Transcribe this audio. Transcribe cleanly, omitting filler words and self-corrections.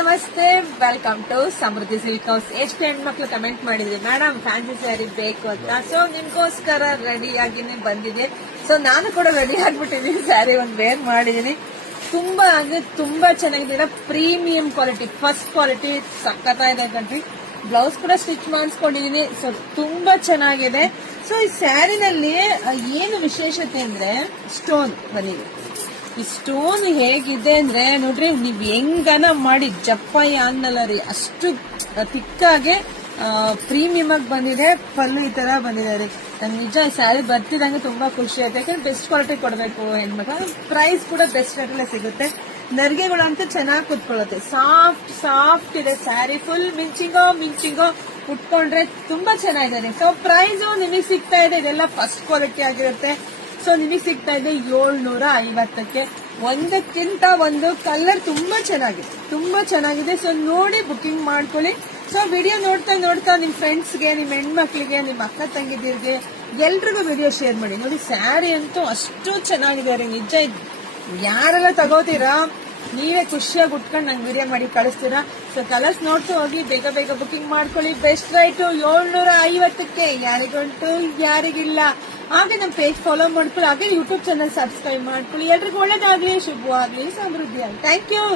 ನಮಸ್ತೆ, welcome to Samriddhi silk house. ಎಷ್ಟು ಹೆಣ್ಮಕ್ಳು ಕಮೆಂಟ್ ಮಾಡಿದ್ರಿ ಮೇಡಮ್ ಫ್ಯಾನ್ಸಿ ಸ್ಯಾರಿ ಬೇಕು ಅಂತ. ಸೊ ನಿಮ್ಗೋಸ್ಕರ ರೆಡಿ ಆಗಿನೇ ಬಂದಿದೆ. ಸೊ ನಾನು ಕೂಡ ರೆಡಿ ಆಗ್ಬಿಟ್ಟಿದ್ದೀನಿ, ಸ್ಯಾರಿ ಒಂದು ವೇರ್ ಮಾಡಿದೀನಿ. ತುಂಬಾ ಅಂದ್ರೆ ತುಂಬಾ ಚೆನ್ನಾಗಿದೆ, ಪ್ರೀಮಿಯಂ ಕ್ವಾಲಿಟಿ, ಫಸ್ಟ್ ಕ್ವಾಲಿಟಿ ಸಕ್ಕತ್ತಾಗಿದೆ ಕಂಡ್ರಿ. ಬ್ಲೌಸ್ ಕೂಡ ಸ್ಟಿಚ್ ಮಾಡಿಸ್ಕೊಂಡಿದೀನಿ. ಸೊ ತುಂಬಾ ಚೆನ್ನಾಗಿದೆ. ಸೊ ಈ ಸ್ಯಾರಿನಲ್ಲಿ ಏನು ವಿಶೇಷತೆ ಅಂದ್ರೆ ಸ್ಟೋನ್ ಬಂದಿದೆ. ಈ ಸ್ಟೋನ್ ಹೇಗಿದೆ ಅಂದ್ರೆ ನೋಡ್ರಿ, ನೀವ್ ಹೆಂಗನ ಮಾಡಿ ಜಪ್ಪಾಯಿ ಅನ್ನಲ್ಲ ರೀ, ಅಷ್ಟು ತಿಕ್ಕಾಗೆ ಪ್ರೀಮಿಯಂ ಆಗಿ ಬಂದಿದೆ. ಪಲ್ಲು ಈ ತರ ಬಂದಿದೆ ರೀ. ನಂಗೆ ನಿಜ ಸ್ಯಾರಿ ಬರ್ತಿದಂಗೆ ತುಂಬಾ ಖುಷಿ ಆಯ್ತು, ಯಾಕಂದ್ರೆ ಬೆಸ್ಟ್ ಕ್ವಾಲಿಟಿ ಕೊಡಬೇಕು ಹೆಣ್ಮಕ್ಳು. ಪ್ರೈಸ್ ಕೂಡ ಬೆಸ್ಟ್ ರೇಟಲ್ಲೇ ಸಿಗುತ್ತೆ. ನರಿಗೆಗಳು ಅಂತೂ ಚೆನ್ನಾಗಿ ಕುತ್ಕೊಳ್ಳುತ್ತೆ, ಸಾಫ್ಟ್ ಇದೆ ಸ್ಯಾರಿ. ಫುಲ್ ಮಿಂಚಿಂಗೋ ಉಟ್ಕೊಂಡ್ರೆ ತುಂಬಾ ಚೆನ್ನಾಗಿದೆ. ಸೊ ಪ್ರೈಸ್ ನಿಮಗೆ ಸಿಗ್ತಾ ಇದೆ, ಇದೆಲ್ಲ ಫಸ್ಟ್ ಕ್ವಾಲಿಟಿ ಆಗಿರುತ್ತೆ. ಸೊ ನಿಮಗೆ ಸಿಗ್ತಾ ಇದೆ 750ಕ್ಕೆ. ಒಂದಕ್ಕಿಂತ ಒಂದು ಕಲರ್ ತುಂಬಾ ಚೆನ್ನಾಗಿದೆ. ಸೊ ನೋಡಿ ಬುಕಿಂಗ್ ಮಾಡ್ಕೊಳ್ಳಿ. ಸೊ ವಿಡಿಯೋ ನೋಡ್ತಾ ನಿಮ್ ಫ್ರೆಂಡ್ಸ್ಗೆ, ನಿಮ್ ಹೆಣ್ಮಕ್ಳಿಗೆ, ನಿಮ್ ಅಕ್ಕ ತಂಗಿದಿರ್ಗೆ ಎಲ್ರಿಗೂ ವಿಡಿಯೋ ಶೇರ್ ಮಾಡಿ. ನೋಡಿ ಸ್ಯಾರಿ ಅಂತೂ ಅಷ್ಟು ಚೆನ್ನಾಗಿದೆ ರೀ, ನಿಜ. ಯಾರೆಲ್ಲ ತಗೋತೀರಾ ನೀವೇ ಖುಷಿಯಾಗಿ ಉಟ್ಕೊಂಡು ನಂಗೆ ವಿಡಿಯೋ ಮಾಡಿ ಕಳಿಸ್ತೀರಾ. ಸೊ ಕಲರ್ಸ್ ನೋಡ್ತಾ ಹೋಗಿ, ಬೇಗ ಬುಕಿಂಗ್ ಮಾಡ್ಕೊಳ್ಳಿ. ಬೆಸ್ಟ್ ರೈಟು 750ಕ್ಕೆ. ಯಾರಿಗುಂಟು ಯಾರಿಗಿಲ್ಲ. ಹಾಗೆ ನಮ್ಮ ಪೇಜ್ ಫಾಲೋ ಮಾಡ್ಕೊಳ್ಳಿ, ಹಾಗೆ ಯೂಟ್ಯೂಬ್ ಚಾನಲ್ ಸಬ್ಸ್ಕ್ರೈಬ್ ಮಾಡ್ಕೊಳ್ಳಿ. ಎಲ್ರಿಗೂ ಒಳ್ಳೇದಾಗ್ಲಿ, ಶುಭವಾಗ್ಲಿ, ಸಮೃದ್ಧಿ ಆಗ್ಲಿ. Thank you.